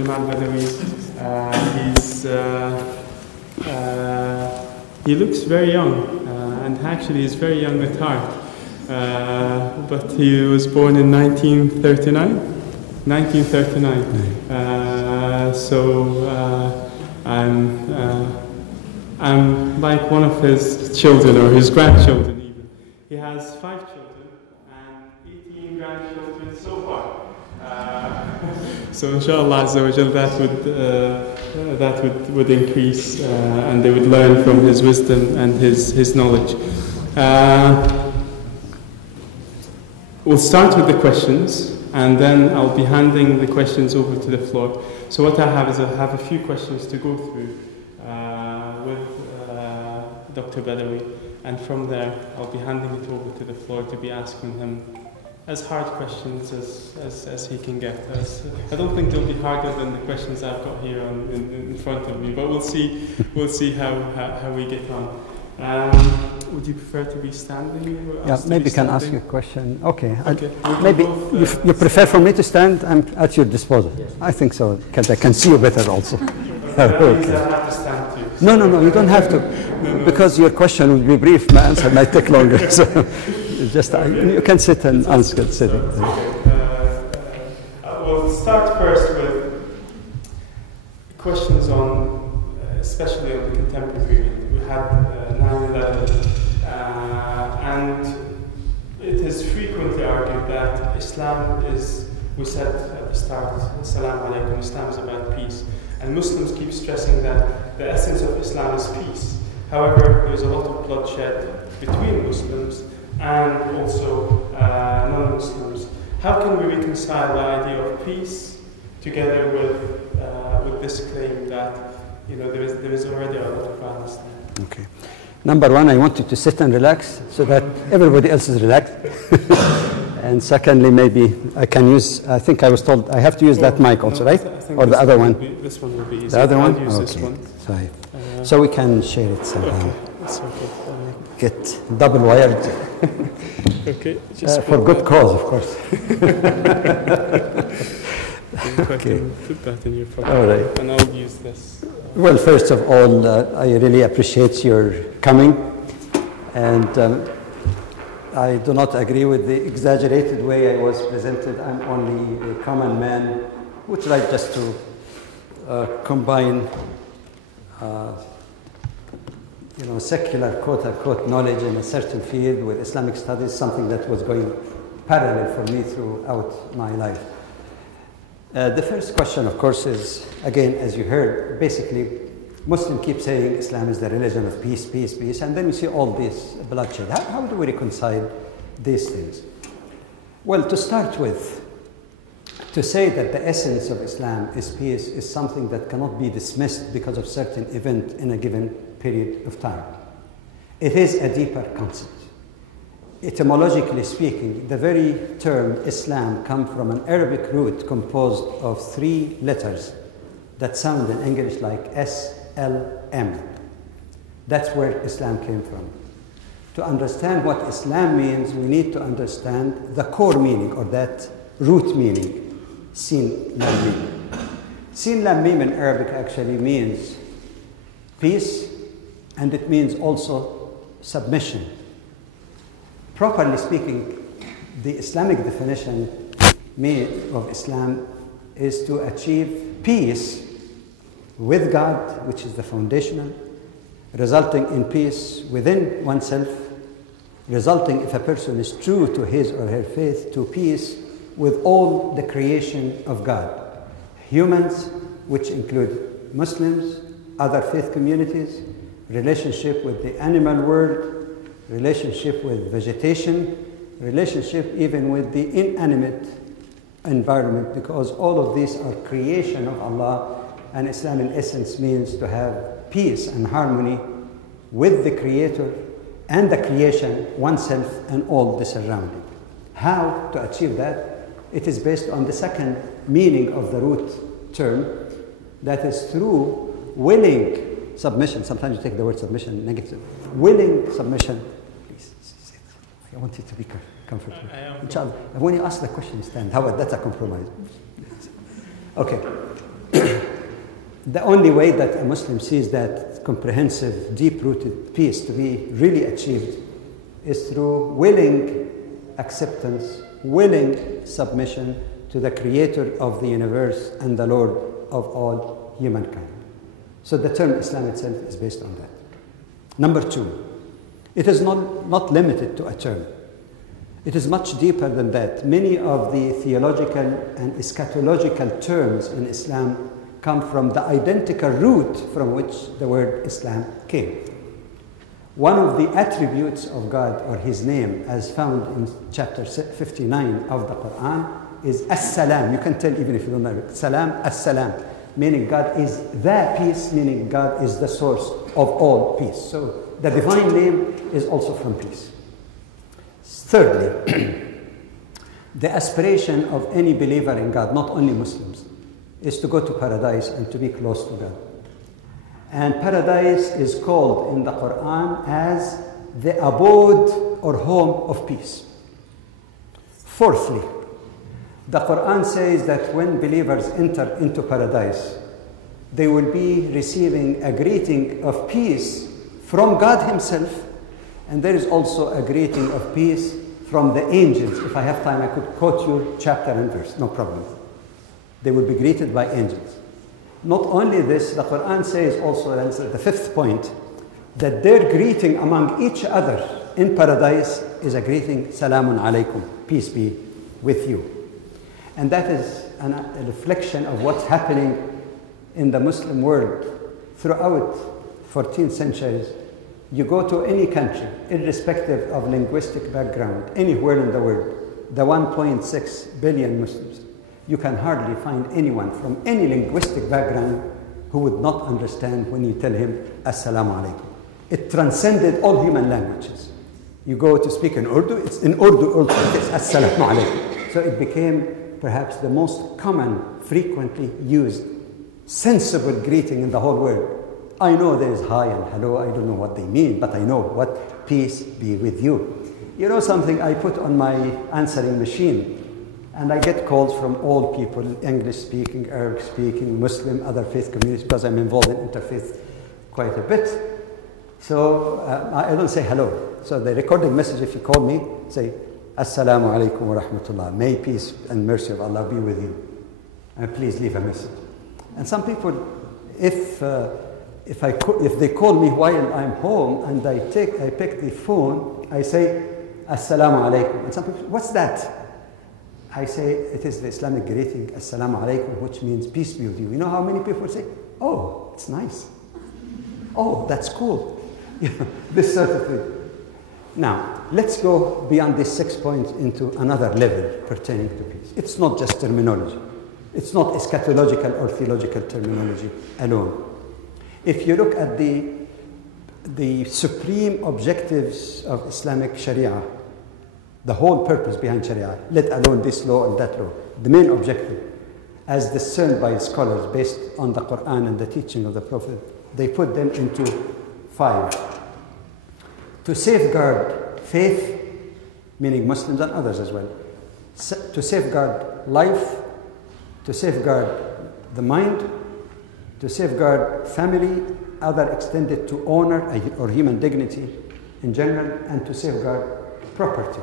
Jamal Badawi. He looks very young, and actually is very young at heart. But he was born in 1939. 1939. I'm like one of his children or his grandchildren even. He has 5 children and 18 grandchildren so far. So inshallah Azza wa Jal, that would increase and they would learn from his wisdom and his knowledge. We'll start with the questions and then I'll be handing the questions over to the floor. So what I have is I have a few questions to go through with Dr. Badawi, and from there I'll be handing it over to the floor to be asking him as hard questions as he can get. I don't think they'll be harder than the questions I've got here in front of me, but we'll see how we get on. Would you prefer to be standing? Yeah, maybe can ask you a question. Okay. Maybe you prefer for me to stand? I'm at your disposal. Yes. I think so. I can see you better also. That means I have to stand too. No, you don't have to. No. Because your question will be brief, my answer might take longer. So just you can sit and answer sitting. We'll start first with questions on, especially on the contemporary period. We had 9/11, and it is frequently argued that Islam is, we said at the start, Assalamu alaikum, Islam is about peace. And Muslims keep stressing that the essence of Islam is peace. However, there's a lot of bloodshed between Muslims and also non-Muslims. How can we reconcile the idea of peace together with this claim that there is already a lot of violence there? Okay. Number one, I want you to sit and relax so that everybody else is relaxed. And secondly, maybe I can use, I think I was told I have to use that mic also, right? Or the other one? This one will be easy. The other one? I'll use okay. This one. Sorry. So we can share it somehow. Okay. That's okay. Get double wired. Okay. For good cause, of course. Okay. Put that in your pocket. All right. And I'll use this. Well, first of all, I really appreciate your coming. And I do not agree with the exaggerated way I was presented. I'm only a common man who tried just to combine secular quote-unquote knowledge in a certain field with Islamic studies, something that was going parallel for me throughout my life. The first question, of course, is, again, as you heard, basically, Muslims keep saying Islam is the religion of peace, peace, peace, and then we see all this bloodshed. How do we reconcile these things? Well, to start with, to say that the essence of Islam is peace is something that cannot be dismissed because of certain event in a given period of time. It is a deeper concept. Etymologically speaking, the very term Islam comes from an Arabic root composed of 3 letters that sound in English like S-L-M. That's where Islam came from. To understand what Islam means, we need to understand the core meaning, or that root meaning, Sin Lam Mim. Sin Lam Mim in Arabic actually means peace, and it means also submission. Properly speaking, the Islamic definition of Islam is to achieve peace with God, which is the foundational, resulting in peace within oneself, resulting, if a person is true to his or her faith, to peace with all the creation of God. Humans, which include Muslims, other faith communities, relationship with the animal world, relationship with vegetation, relationship even with the inanimate environment, because all of these are creation of Allah, and Islam in essence means to have peace and harmony with the Creator and the creation, oneself and all the surrounding. How to achieve that? It is based on the second meaning of the root term, that is through willing submission. Sometimes you take the word submission negative. Willing submission. Please sit. I want you to be comfortable. Inshallah. When you ask the question, stand. How about that's a compromise? Okay. The only way that a Muslim sees that comprehensive, deep-rooted peace to be really achieved is through willing acceptance, willing submission to the Creator of the universe and the Lord of all humankind. So the term Islam itself is based on that. Number two, it is not limited to a term. It is much deeper than that. Many of the theological and eschatological terms in Islam come from the identical root from which the word Islam came. One of the attributes of God, or His name, as found in chapter 59 of the Quran, is As-Salam. You can tell even if you don't know it. Salam, As-Salam, meaning God is the peace, meaning God is the source of all peace. So the divine name is also from peace. Thirdly, the aspiration of any believer in God, not only Muslims, is to go to paradise and to be close to God. And paradise is called in the Quran as the abode or home of peace. Fourthly, the Quran says that when believers enter into paradise, they will be receiving a greeting of peace from God Himself, and there is also a greeting of peace from the angels. If I have time, I could quote you chapter and verse, no problem. They will be greeted by angels. Not only this, the Quran says also, and the fifth point, that their greeting among each other in paradise is a greeting, Salamun alaykum, peace be with you. And that is a reflection of what's happening in the Muslim world throughout 14 centuries. You go to any country, irrespective of linguistic background, anywhere in the world, the 1.6 billion Muslims, you can hardly find anyone from any linguistic background who would not understand when you tell him, Assalamu alaikum. It transcended all human languages. You go to speak in Urdu, it's in Urdu also, it's Assalamu alaikum. So it became perhaps the most common, frequently used, sensible greeting in the whole world. I know there is hi and hello, I don't know what they mean, but I know what peace be with you. You know something, I put on my answering machine, and I get calls from all people, English-speaking, Arabic-speaking, Muslim, other faith communities, because I'm involved in interfaith quite a bit. So I don't say hello. So the recording message, if you call me, say, Assalamu alaikum wa rahmatullah. May peace and mercy of Allah be with you. And please leave a message. And some people, if they call me while I'm home and I pick the phone, I say, Assalamu alaikum. And some people, what's that? I say, it is the Islamic greeting, Assalamu alaikum, which means peace be with you. You know how many people say, oh, it's nice. Oh, that's cool. This sort of thing. Now, let's go beyond these 6 points into another level pertaining to peace. It's not just terminology. It's not eschatological or theological terminology alone. If you look at the supreme objectives of Islamic Sharia, the whole purpose behind Sharia, let alone this law and that law, the main objective, as discerned by scholars based on the Quran and the teaching of the Prophet, they put them into 5. To safeguard faith, meaning Muslims and others as well, to safeguard life, to safeguard the mind, to safeguard family, other extended to honor or human dignity in general, and to safeguard property.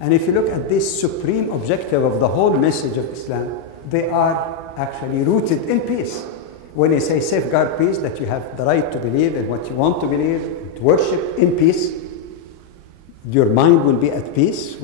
And if you look at this supreme objective of the whole message of Islam, they are actually rooted in peace. When you say safeguard peace, that you have the right to believe in what you want to believe, to worship in peace, your mind will be at peace.